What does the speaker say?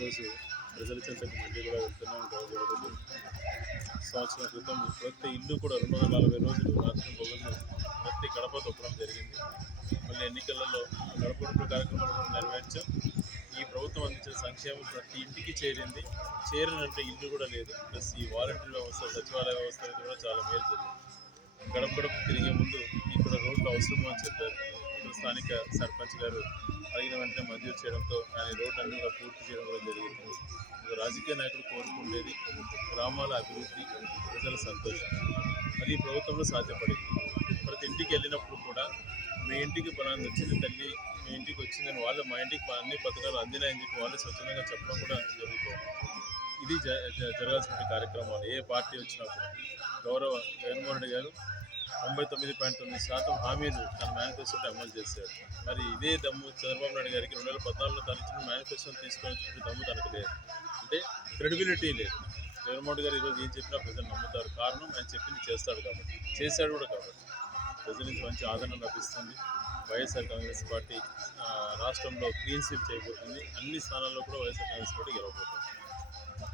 ఈరోజు ప్రజల చెంతకు మళ్ళీ కూడా వెళ్తున్నాం. సంవత్సరం క్రితం ప్రతి ఇల్లు కూడా 240 రోజులు రాత్రి పగళ్ళు ప్రతి గడప తొక్కడం జరిగింది. మళ్ళీ ఎన్నికలలో గడప కార్యక్రమాలు కూడా నెరవేర్చాం. ఈ ప్రభుత్వం అందించిన సంక్షేమం ప్రతి ఇంటికి చేరింది. చేరినంటే ఇల్లు కూడా లేదు. ప్లస్ ఈ వాలంటీర్ వ్యవస్థ, సచివాలయ వ్యవస్థ కూడా చాలా మేలు జరిగింది. గడప గడప తిరిగే ముందు ఇక్కడ రోడ్లు అవసరము అని చెప్పారు. ఇప్పుడు స్థానిక సర్పంచ్ గారు అడిగిన వెంటనే మంజూరు చేయడంతో ఆయన రోడ్లన్నీ కూడా పూర్తి చేయడం కూడా జరిగింది. రాజకీయ నాయకులు కోరుకుండేది గ్రామాల అభివృద్ధి, ప్రజల సంతోషం. అది ఈ ప్రభుత్వంలో సాధ్యపడింది. ప్రతి ఇంటికి వెళ్ళినప్పుడు కూడా మీ ఇంటికి పలానా వచ్చింది తల్లి, మీ ఇంటికి వచ్చిందని వాళ్ళు మా ఇంటికి అన్ని పథకాలు అందినాయని చెప్పి వాళ్ళు స్వచ్ఛందంగా చెప్పడం కూడా జరుగుతుంది. ఇది జరగాల్సిన కార్యక్రమాలు. ఏ పార్టీ వచ్చినా కూడా గౌరవ జగన్మోహన్ రెడ్డి గారు 99.9% హామీలు తన మేనిఫెస్టోని అమలు చేశారు. మరి ఇదే దమ్ము చంద్రబాబు నాయుడు గారికి 2014లో తను ఇచ్చిన మేనిఫెస్టోని తీసుకొని దమ్ము తనకు లేదు. అంటే క్రెడిబిలిటీ లేదు. జగన్మోహన్ రెడ్డి గారు ఈరోజు ఏం చెప్పినా ప్రజలు నమ్ముతారు. కారణం ఆయన చెప్పింది చేస్తాడు కాబట్టి, చేశాడు కూడా కాబట్టి ప్రజల నుంచి మంచి ఆదరణ లభిస్తుంది. వైఎస్ఆర్ కాంగ్రెస్ పార్టీ రాష్ట్రంలో క్లీన్ స్వీప్ చేయబోతుంది. అన్ని స్థానాల్లో కూడా వైఎస్ఆర్ కాంగ్రెస్ పార్టీ గెలవబోతుంది.